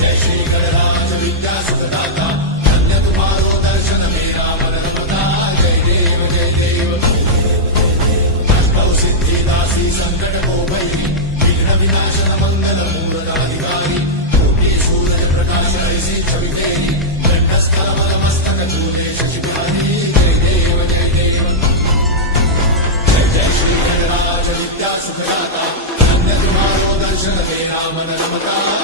जय श्री गणराज विद्या सुखदाता, धन्य तुम्हारो दर्शन मेरा मन रमता। जय देव अष्टौ सिद्धिदासी संकट को भैरी, विघ्न विनाशन मंगल मूलनाधिकारी, कोटि सूरज प्रकाश ऐसी छवि तेरी, कंठस्थल मस्तक चूले शशिधारी। जय देव जय श्री गणराज विद्या सुखदाता, धन्य तुम्हारो दर्शन मेरा मन रमता।